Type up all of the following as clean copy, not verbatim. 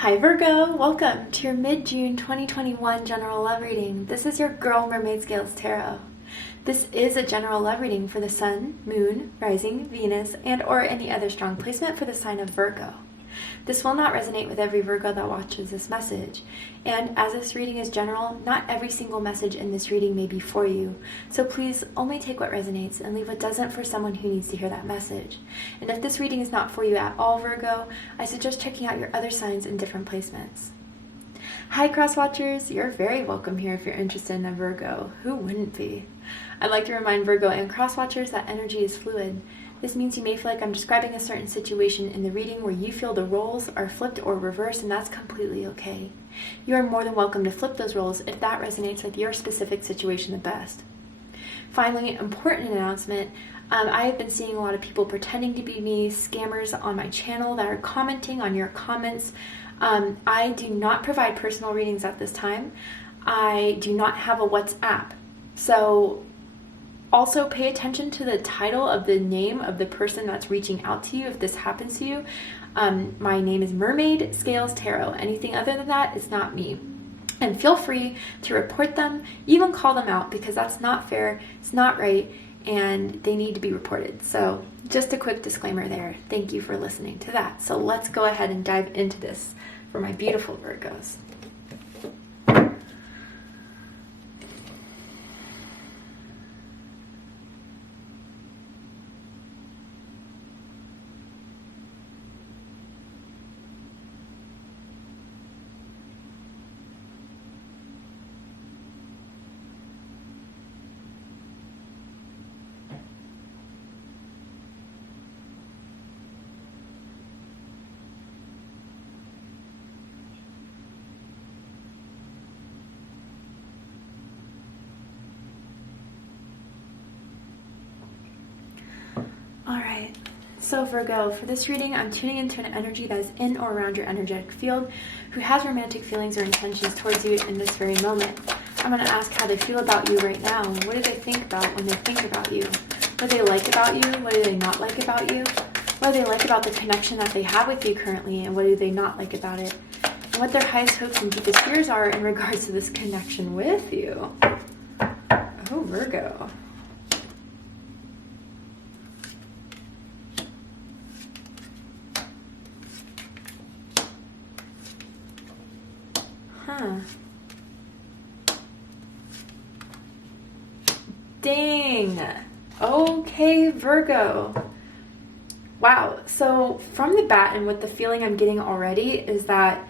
Hi Virgo, welcome to your mid-June 2021 general love reading. This is your girl Mermaid Scales Tarot. This is a general love reading for the Sun, Moon, Rising, Venus, and or any other strong placement for the sign of Virgo. This will not resonate with every Virgo that watches this message, and as this reading is general, not every single message in this reading may be for you, so please only take what resonates and leave what doesn't for someone who needs to hear that message. And if this reading is not for you at all, Virgo, I suggest checking out your other signs in different placements. Hi Cross Watchers, you're very welcome here if you're interested in a Virgo. Who wouldn't be? I'd like to remind Virgo and Cross Watchers that energy is fluid. This means you may feel like I'm describing a certain situation in the reading where you feel the roles are flipped or reversed, and that's completely okay. You are more than welcome to flip those roles if that resonates with your specific situation the best. Finally, important announcement. I have been seeing a lot of people pretending to be me, scammers on my channel that are commenting on your comments. I do not provide personal readings at this time. I do not have a WhatsApp. So also pay attention to the title of the name of the person that's reaching out to you if this happens to you. My name is Mermaid Scales Tarot. Anything other than that is not me. And feel free to report them, even call them out, because that's not fair, it's not right, and they need to be reported. So just a quick disclaimer there. Thank you for listening to that. So let's go ahead and dive into this for my beautiful Virgos. Alright, so Virgo, for this reading, I'm tuning into an energy that is in or around your energetic field, who has romantic feelings or intentions towards you in this very moment. I'm going to ask how they feel about you right now. What do they think about when they think about you? What do they like about you? What do they not like about you? What do they like about the connection that they have with you currently, and what do they not like about it? And what their highest hopes and deepest fears are in regards to this connection with you. Oh, Virgo. Dang. Okay, Virgo. Wow. So from the bat, and with the feeling I'm getting already, is that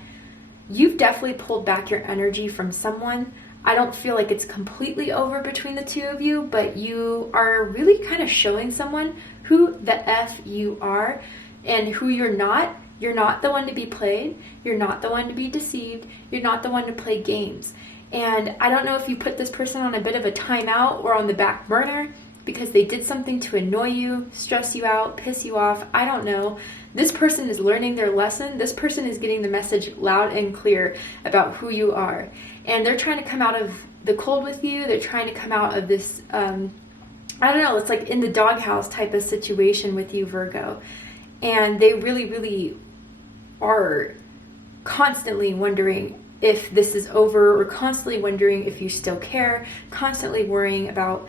you've definitely pulled back your energy from someone. I don't feel like it's completely over between the two of you, but you are really kind of showing someone who the F you are and who you're not. You're not the one to be played. You're not the one to be deceived. You're not the one to play games. And I don't know if you put this person on a bit of a timeout or on the back burner because they did something to annoy you, stress you out, piss you off. I don't know. This person is learning their lesson. This person is getting the message loud and clear about who you are. And they're trying to come out of the cold with you. They're trying to come out of this, I don't know, it's like in the doghouse type of situation with you, Virgo. And they really, really are constantly wondering if this is over, or constantly wondering if you still care, constantly worrying about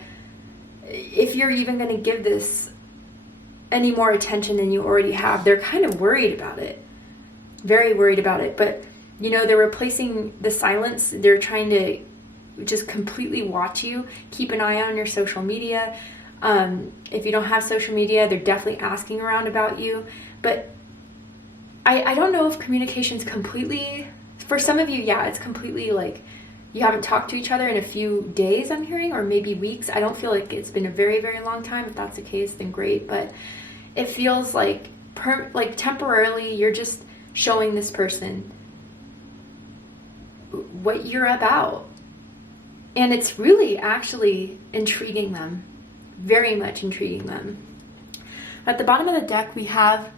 if you're even going to give this any more attention than you already have. They're kind of worried about it, very worried about it. But you know, they're replacing the silence. They're trying to just completely watch you, keep an eye on your social media. If you don't have social media, they're definitely asking around about you. But I don't know if communication's completely, for some of you, yeah, it's completely like you haven't talked to each other in a few days, I'm hearing, or maybe weeks. I don't feel like it's been a very, very long time. If that's the case, then great. But it feels like temporarily you're just showing this person what you're about. And it's really actually intriguing them, very much intriguing them. At the bottom of the deck, we have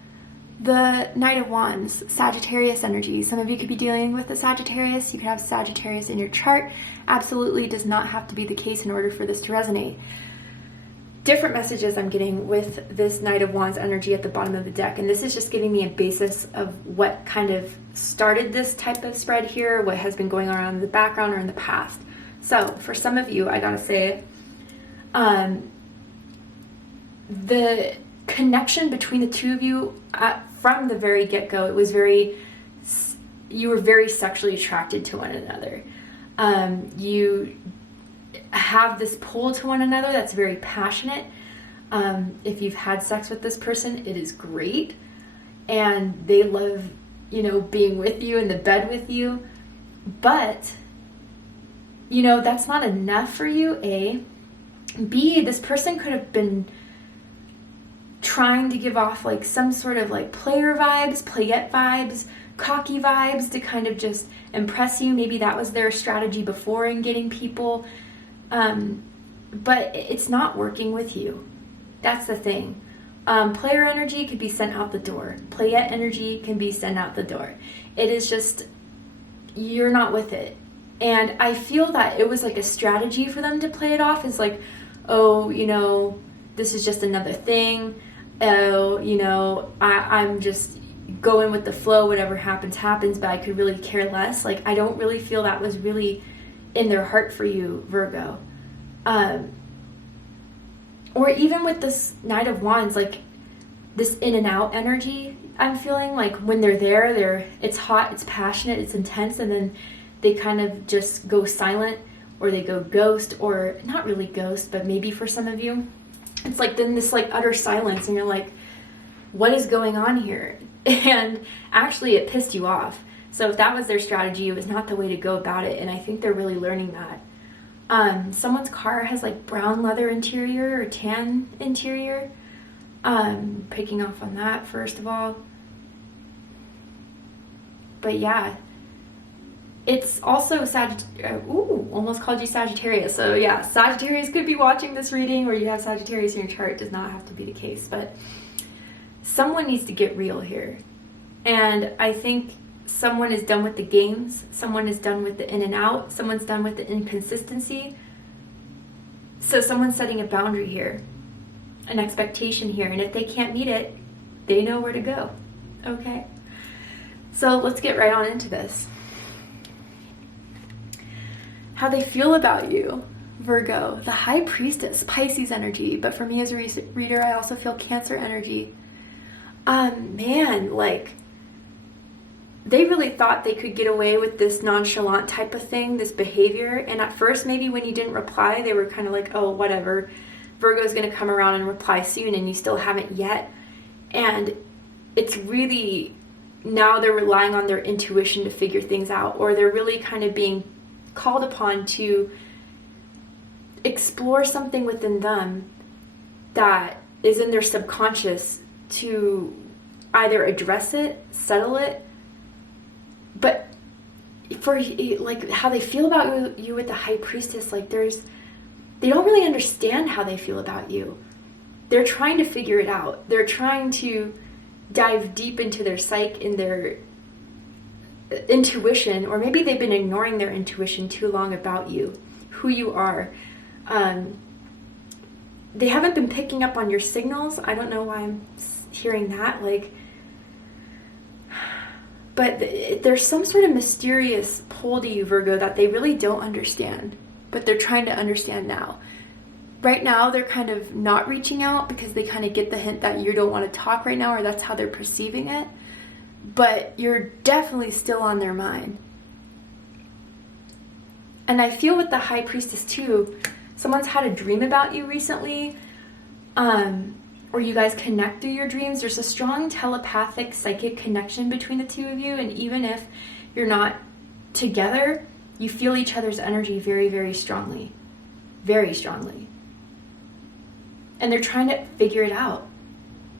the Knight of Wands, Sagittarius energy. Some of you could be dealing with the Sagittarius. You could have Sagittarius in your chart. Absolutely does not have to be the case in order for this to resonate. different messages I'm getting with this Knight of Wands energy at the bottom of the deck. And this is just giving me a basis of what kind of started this type of spread here, what has been going on in the background or in the past. So for some of you, I gotta say, the connection between the two of you from the very get-go, it was you were very sexually attracted to one another. You have this pull to one another that's very passionate. If you've had sex with this person, it is great. And they love, you know, being with you in the bed with you. But, you know, that's not enough for you, A. B, this person could have been trying to give off like some sort of like player vibes, playette vibes, cocky vibes to kind of just impress you. Maybe that was their strategy before in getting people. But it's not working with you. That's the thing. Player energy could be sent out the door. Playette energy can be sent out the door. It is just, you're not with it. And I feel that it was like a strategy for them to play it off as like, oh, you know, this is just another thing. Oh, you know, I'm just going with the flow. Whatever happens, happens, but I could really care less. Like, I don't really feel that was really in their heart for you, Virgo. Or even with this Knight of Wands, like this in and out energy, I'm feeling like when they're there, it's hot, it's passionate, it's intense, and then they kind of just go silent, or they go ghost, or not really ghost, but maybe for some of you, it's like then this like utter silence, and you're like, what is going on here? And actually it pissed you off. So if that was their strategy, it was not the way to go about it, and I think they're really learning that. Someone's car has like brown leather interior or tan interior. Picking off on that first of all. But yeah, it's also almost called you Sagittarius. So yeah, Sagittarius could be watching this reading, or you have Sagittarius in your chart. It does not have to be the case, but someone needs to get real here. And I think someone is done with the games. Someone is done with the in and out. Someone's done with the inconsistency. So someone's setting a boundary here, an expectation here. And if they can't meet it, they know where to go. Okay? So let's get right on into this. How they feel about you, Virgo. The High Priestess, Pisces energy. But for me as a reader, I also feel Cancer energy. Man, like, they really thought they could get away with this nonchalant type of thing, this behavior. And at first, maybe when you didn't reply, they were kind of like, oh, whatever. Virgo's going to come around and reply soon, and you still haven't yet. And it's really, now they're relying on their intuition to figure things out, or they're really kind of being called upon to explore something within them that is in their subconscious to either address it, settle it. But for like how they feel about you with the High Priestess, like they don't really understand how they feel about you. They're trying to figure it out. They're trying to dive deep into their psyche, in their intuition, or maybe they've been ignoring their intuition too long about you, who you are. They haven't been picking up on your signals. I don't know why I'm hearing that, like, but there's some sort of mysterious pull to you, Virgo, that they really don't understand, but they're trying to understand now. Right now, they're kind of not reaching out because they kind of get the hint that you don't want to talk right now, or that's how they're perceiving it. But you're definitely still on their mind. And I feel with the High Priestess too, someone's had a dream about you recently, or you guys connect through your dreams. There's a strong telepathic psychic connection between the two of you, and even if you're not together, you feel each other's energy very, very strongly. Very strongly. And they're trying to figure it out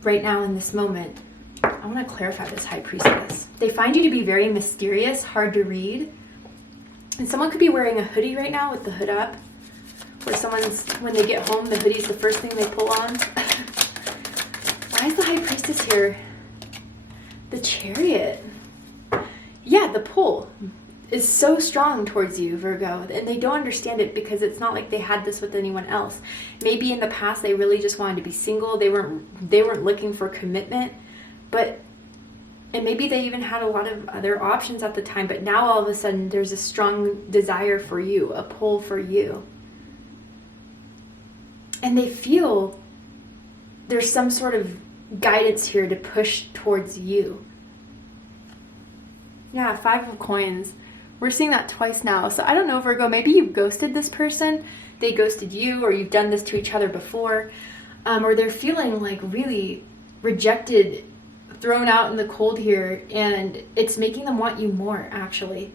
right now in this moment. I want to clarify this High Priestess. They find you to be very mysterious, hard to read. And someone could be wearing a hoodie right now with the hood up. Or someone's, when they get home, the hoodie's the first thing they pull on. Why is the High Priestess here? The Chariot. Yeah, the pull. is so strong towards you, Virgo, and they don't understand it because it's not like they had this with anyone else. Maybe in the past they really just wanted to be single. They weren't looking for commitment, and maybe they even had a lot of other options at the time, but now all of a sudden there's a strong desire for you, a pull for you. And they feel there's some sort of guidance here to push towards you. Yeah, 5 of coins. We're seeing that twice now. So I don't know, Virgo, maybe you've ghosted this person, they ghosted you, or you've done this to each other before, or they're feeling like really rejected, thrown out in the cold here, and it's making them want you more, actually,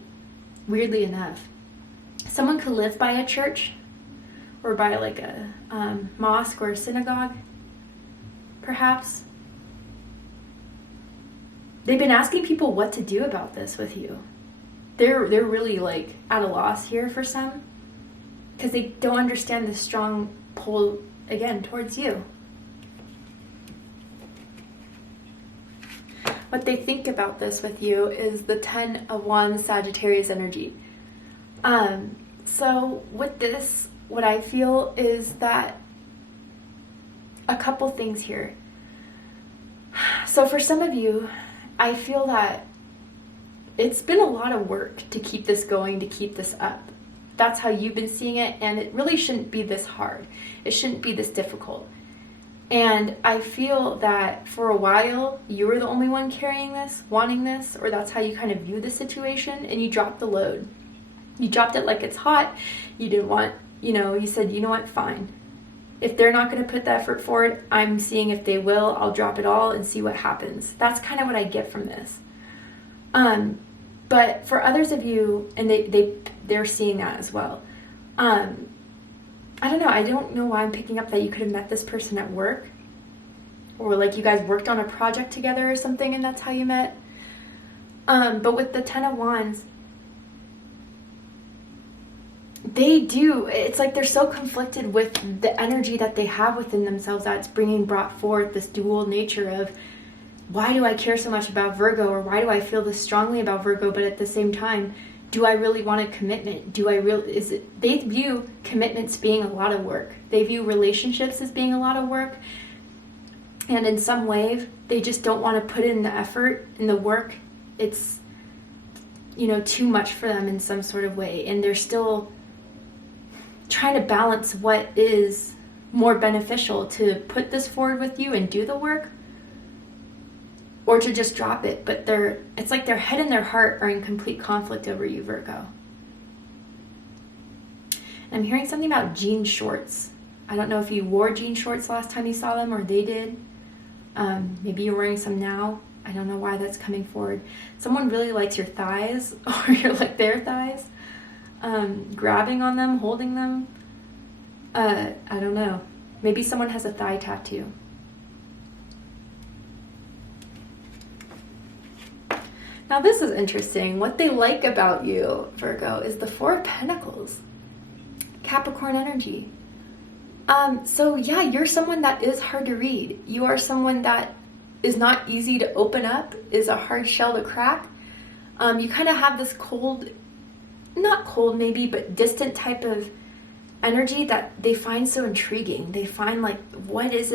weirdly enough. Someone could live by a church or by like a mosque or a synagogue, perhaps. They've been asking people what to do about this with you. They're really like at a loss here for some, because they don't understand the strong pull, again, towards you. What they think about this with you is the 10 of Wands Sagittarius energy. So with this, what I feel is that a couple things here. So for some of you, I feel that it's been a lot of work to keep this going, to keep this up. That's how you've been seeing it, and it really shouldn't be this hard. It shouldn't be this difficult. And I feel that for a while, you were the only one carrying this, wanting this, or that's how you kind of view the situation, and you dropped the load. You dropped it like it's hot. You didn't want, you said, you know what, fine. If they're not going to put the effort forward, I'm seeing if they will. I'll drop it all and see what happens. That's kind of what I get from this. But for others of you, and they're seeing that as well. I don't know. I don't know why I'm picking up that you could have met this person at work, or like you guys worked on a project together or something, and that's how you met. But with the 10 of Wands, it's like they're so conflicted with the energy that they have within themselves that's brought forth this dual nature of, why do I care so much about Virgo, or why do I feel this strongly about Virgo, but at the same time, do I really want a commitment? They view commitments being a lot of work. They view relationships as being a lot of work. And in some way, they just don't want to put in the effort and the work. It's, too much for them in some sort of way. And they're still trying to balance what is more beneficial, to put this forward with you and do the work, or to just drop it. But it's like their head and their heart are in complete conflict over you, Virgo. I'm hearing something about jean shorts. I don't know if you wore jean shorts last time you saw them, or they did. Maybe you're wearing some now. I don't know why that's coming forward. Someone really likes your thighs, or you're like their thighs. Grabbing on them, holding them. I don't know. Maybe someone has a thigh tattoo. Now this is interesting. What they like about you, Virgo, is the 4 of Pentacles. Capricorn energy. So yeah, you're someone that is hard to read. You are someone that is not easy to open up, is a hard shell to crack. You kind of have this cold, not cold maybe, but distant type of energy that they find so intriguing. They find like, what is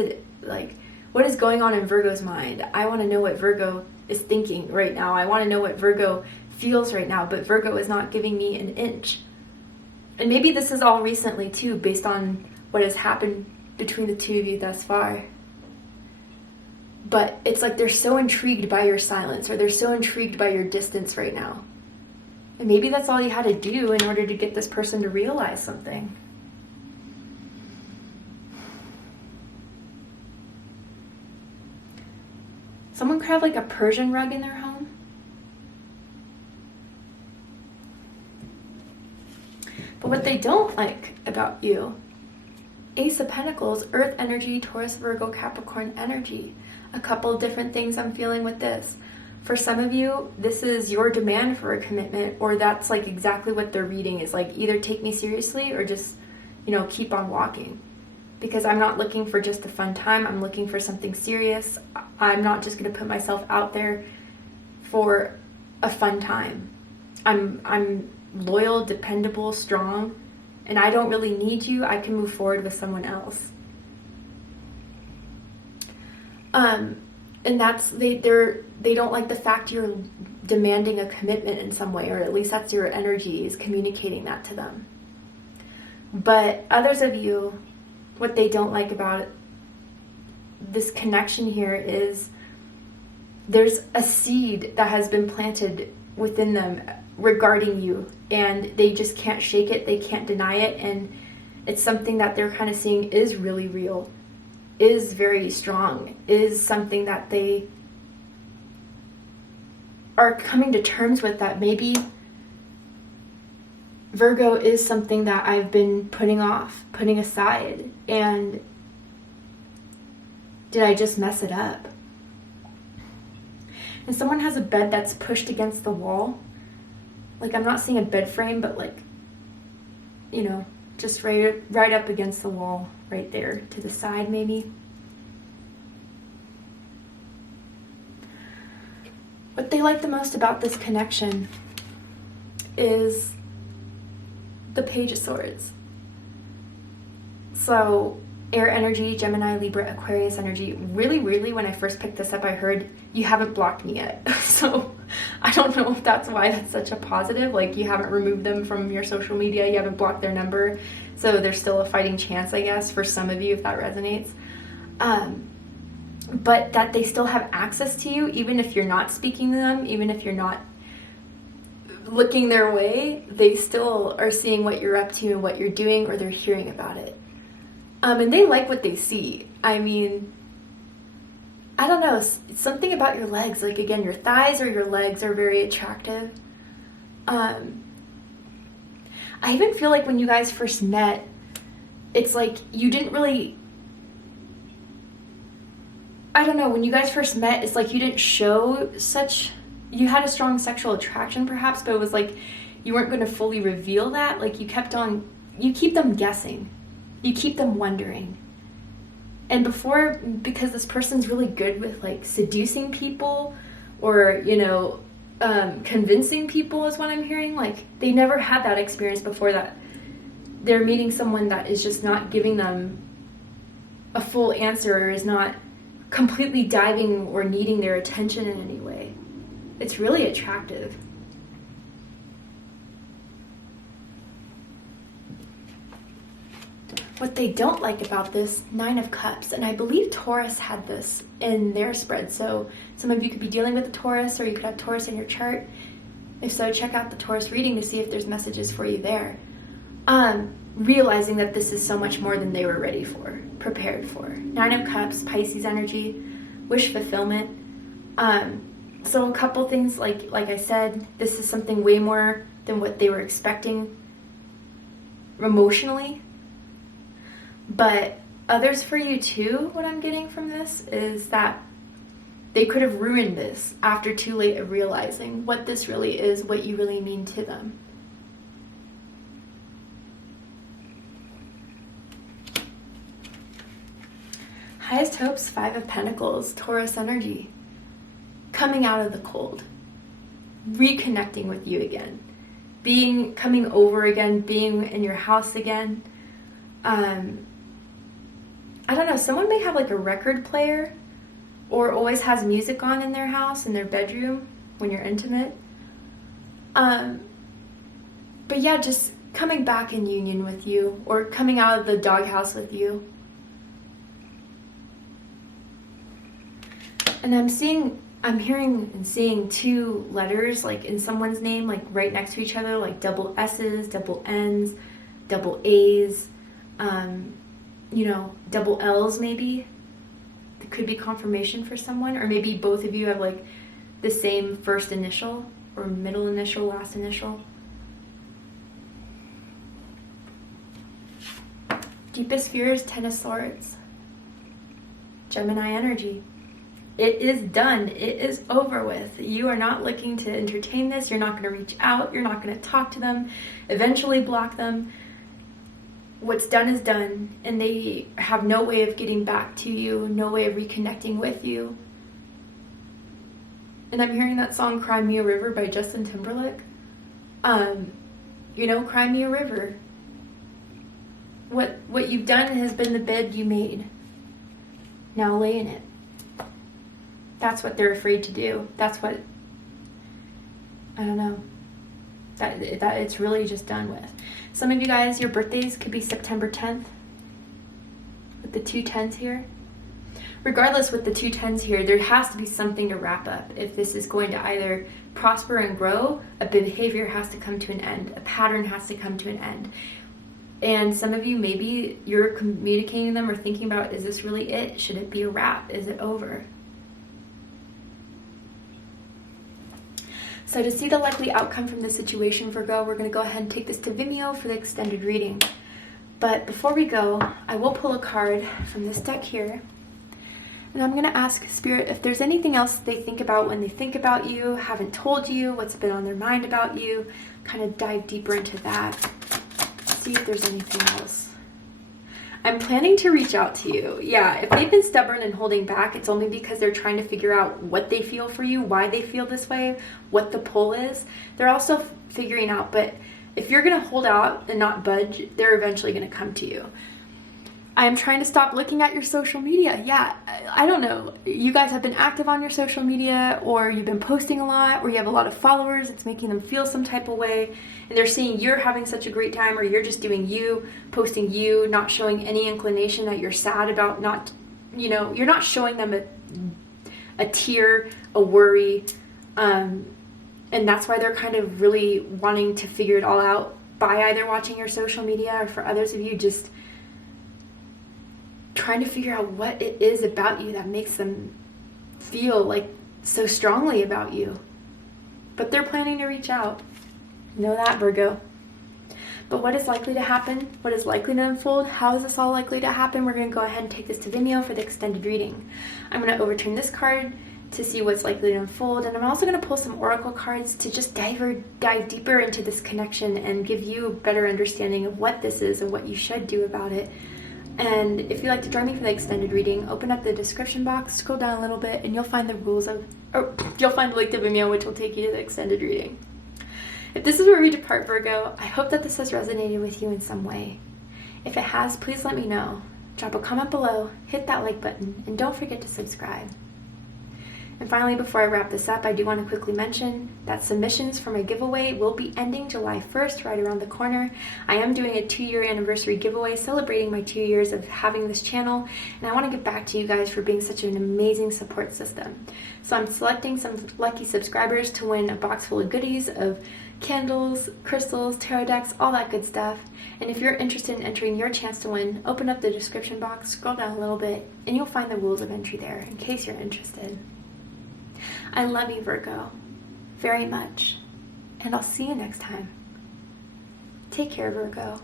going on in Virgo's mind? I want to know what Virgo is thinking right now. I want to know what Virgo feels right now, but Virgo is not giving me an inch. And maybe this is all recently too, based on what has happened between the two of you thus far. But it's like they're so intrigued by your silence, or they're so intrigued by your distance right now. And maybe that's all you had to do in order to get this person to realize something. Someone could have like a Persian rug in their home. But what they don't like about you, Ace of Pentacles, Earth energy, Taurus, Virgo, Capricorn energy. A couple different things I'm feeling with this. For some of you, this is your demand for a commitment, or that's like exactly what they're reading is like, either take me seriously or just, keep on walking. Because I'm not looking for just a fun time. I'm looking for something serious. I'm not just going to put myself out there for a fun time. I'm loyal, dependable, strong, and I don't really need you. I can move forward with someone else. And that's, they don't like the fact you're demanding a commitment in some way, or at least that's your energy is communicating that to them. But others of you, what they don't like about this connection here is there's a seed that has been planted within them regarding you, and they just can't shake it, they can't deny it, and it's something that they're kind of seeing is really real, is very strong, is something that they are coming to terms with, that maybe Virgo is something that I've been putting off, putting aside, and did I just mess it up? And someone has a bed that's pushed against the wall. Like, I'm not seeing a bed frame, but like, you know, just right up against the wall, right there to the side maybe. What they like the most about this connection is the Page of Swords. So air energy, Gemini, Libra, Aquarius energy. Really, when I first picked this up, I heard you haven't blocked me yet. So I don't know if that's why that's such a positive. Like, you haven't removed them from your social media, you haven't blocked their number. So there's still a fighting chance, I guess, for some of you, if that resonates. But that they still have access to you, even if you're not speaking to them, even if you're not looking their way, they still are seeing what you're up to and what you're doing, or they're hearing about it. And they like what they see. I mean, I don't know, it's something about your legs, like, again, your thighs or your legs are very attractive. I even feel like when you guys first met, it's like you didn't really, I don't know, when you guys first met, it's like you didn't show such, you had a strong sexual attraction perhaps, but it was like you weren't going to fully reveal that. Like, you keep them guessing. You keep them wondering. And because this person's really good with like seducing people, or, you know, convincing people is what I'm hearing. Like, they never had that experience before, that they're meeting someone that is just not giving them a full answer, or is not completely diving or needing their attention in any way. It's really attractive. What they don't like about this, Nine of Cups, and I believe Taurus had this in their spread, so some of you could be dealing with a Taurus, or you could have Taurus in your chart. If so, check out the Taurus reading to see if there's messages for you there. Realizing that this is so much more than they were ready for, prepared for. Nine of Cups, Pisces energy, wish fulfillment. So a couple things, like I said, this is something way more than what they were expecting emotionally. But others for you too, what I'm getting from this is that they could have ruined this after too late of realizing what this really is, what you really mean to them. Highest hopes, Five of Pentacles, Taurus energy. Coming out of the cold. Reconnecting with you again. Coming over again, being in your house again. I don't know, someone may have like a record player, or always has music on in their house, in their bedroom, when you're intimate. But yeah, just coming back in union with you, or coming out of the doghouse with you. And I'm hearing and seeing two letters, like in someone's name, like right next to each other, like double S's, double N's, double A's, you know, double L's maybe. It could be confirmation for someone, or maybe both of you have like the same first initial, or middle initial, last initial. Deepest fears, Ten of Swords. Gemini energy. It is done. It is over with. You are not looking to entertain this. You're not going to reach out. You're not going to talk to them, eventually block them. What's done is done, and they have no way of getting back to you, no way of reconnecting with you. And I'm hearing that song Cry Me a River by Justin Timberlake. You know, cry me a river. What you've done has been the bed you made. Now lay in it. That's what they're afraid to do. That's what, I don't know, that it's really just done with. Some of you guys, your birthdays could be September 10th with the 2 10s here. Regardless, with the 2 10s here, there has to be something to wrap up. If this is going to either prosper and grow, a behavior has to come to an end. A pattern has to come to an end. And some of you, maybe you're communicating them or thinking about, is this really it? Should it be a wrap? Is it over? So to see the likely outcome from this situation, Virgo, we're going to go ahead and take this to Vimeo for the extended reading. But before we go, I will pull a card from this deck here. And I'm going to ask Spirit if there's anything else they think about when they think about you, haven't told you, what's been on their mind about you. Kind of dive deeper into that. See if there's anything else. I'm planning to reach out to you. Yeah, if they've been stubborn and holding back, it's only because they're trying to figure out what they feel for you, why they feel this way, what the pull is. They're also figuring out, but if you're going to hold out and not budge, they're eventually going to come to you. I'm trying to stop looking at your social media. Yeah, I don't know. You guys have been active on your social media, or you've been posting a lot, or you have a lot of followers. It's making them feel some type of way. And they're seeing you're having such a great time, or you're just doing you, posting you, not showing any inclination that you're sad about not, you know, you're not showing them a tear, a worry. And that's why they're kind of really wanting to figure it all out by either watching your social media, or for others of you, just trying to figure out what it is about you that makes them feel like so strongly about you. But they're planning to reach out. Know that, Virgo. But what is likely to happen? What is likely to unfold? How is this all likely to happen? We're going to go ahead and take this to Vimeo for the extended reading. I'm going to overturn this card to see what's likely to unfold, and I'm also going to pull some oracle cards to just dive deeper into this connection and give you a better understanding of what this is and what you should do about it. And if you'd like to join me for the extended reading, open up the description box, scroll down a little bit, and you'll find the rules of, or you'll find the link to Vimeo, which will take you to the extended reading. If this is where we depart, Virgo, I hope that this has resonated with you in some way. If it has, please let me know. Drop a comment below, hit that like button, and don't forget to subscribe. And finally, before I wrap this up, I do want to quickly mention that submissions for my giveaway will be ending July 1st, right around the corner. I am doing a 2-year anniversary giveaway celebrating my 2 years of having this channel, and I want to give back to you guys for being such an amazing support system. So I'm selecting some lucky subscribers to win a box full of goodies of candles, crystals, tarot decks, all that good stuff. And if you're interested in entering your chance to win, open up the description box, scroll down a little bit, and you'll find the rules of entry there in case you're interested. I love you, Virgo, very much, and I'll see you next time. Take care, Virgo.